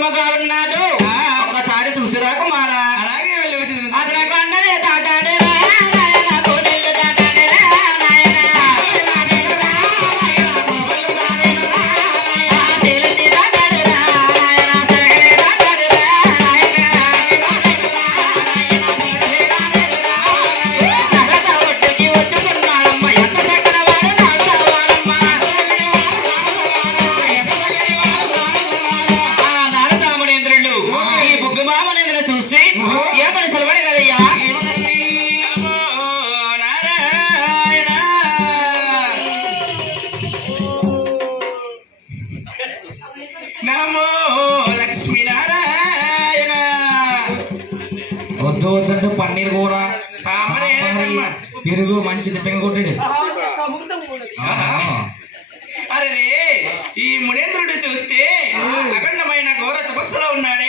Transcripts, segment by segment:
విధముగా ఉన్నాడు ఒక్కసారి చూసిరాకు మారా అలాగే వెళ్ళి వచ్చింది అదరకొండలే దాటాడే నమో లక్ష్మీనారాయణ వద్దు వద్దంటూ పన్నీర్ కూర పెరుగు మంచి తిట్టంగా కొట్టాడు. అరే ఈ మునేంద్రుడు చూస్తే అఖండమైన ఘోర తపస్సులో ఉన్నాడే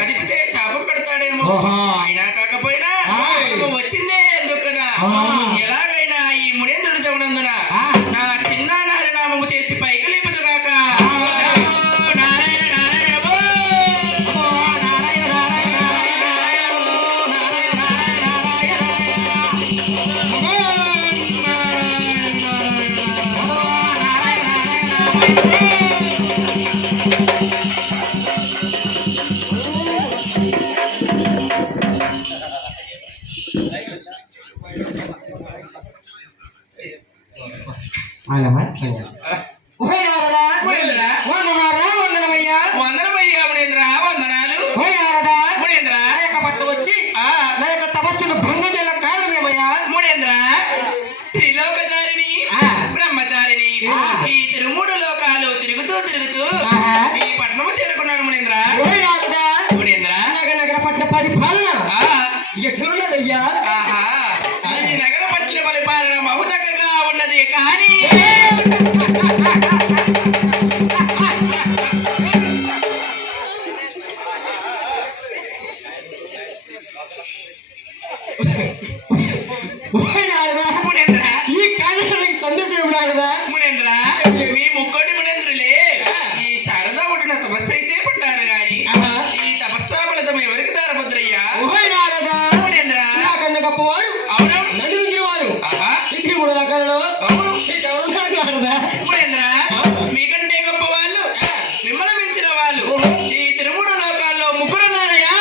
కదిపితే శాపం పెడతాడేమో. అయినా కాకపోయినా వచ్చిందే ఎందుకుగా ఎలాగైనా ఈ మునేంద్రుడు చెవునందున నా చిన్న నామము చేసి పైకి లేపదు కాక. వందనమయ్యా మునేంద్ర, వందనాలు మునేంద్ర. వచ్చి నా యొక్క తపస్సును భంగం చేయాల కారణమేమయ్యా మునేంద్ర, త్రిలోకచారిణి బ్రహ్మచారిణి ఈ తిరుమూడు లోకాలు తిరుగుతూ తిరుగుతూ ఈ పట్నము చేరుకున్నాను మునేంద్ర. మునేంద్ర, నగర పట్ల పరిపాలన ఎట్లున్నదయ్యా? ఈ నగర పట్ల పరిపాలన బహు చక్కగా ఉన్నది. కానీ మునేంద్ర, ఈ కార్యానికి సందేశం ఇవ్వడా? మునేంద్ర, మీ ముక్కోటి మునేంద్రులే ఈ శారదా ఒడిన తపస్సు అయితే పడ్డారు గాని ఈ తపస్సా ఫలితం ఎవరికి దారభద్రయ్యా? మునేంద్ర, నాకన్నా గొప్పవారు అవునవును నడిపించిన వారు ఈ మూడు రకాలలో మునేంద్ర, మీకంటే గొప్ప వాళ్ళు మిమ్మల్ని మించిన వాళ్ళు ఈ తిరుమూడు లోకాల్లో ముగ్గురున్నారయ్యా.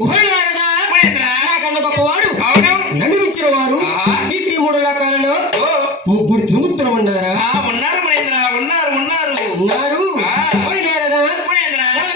మునేంద్ర, నాకన్నా గొప్పవారు అవునవును నడిపించిన వారు ఈ మూడు రకాలలో ముగ్గురు తిరుగుతులు ఉన్నారా? ఉన్నారు మునేంద్ర, ఉన్నారు ఉన్నారు ఉన్నారు. మునేంద్ర, వాళ్ళ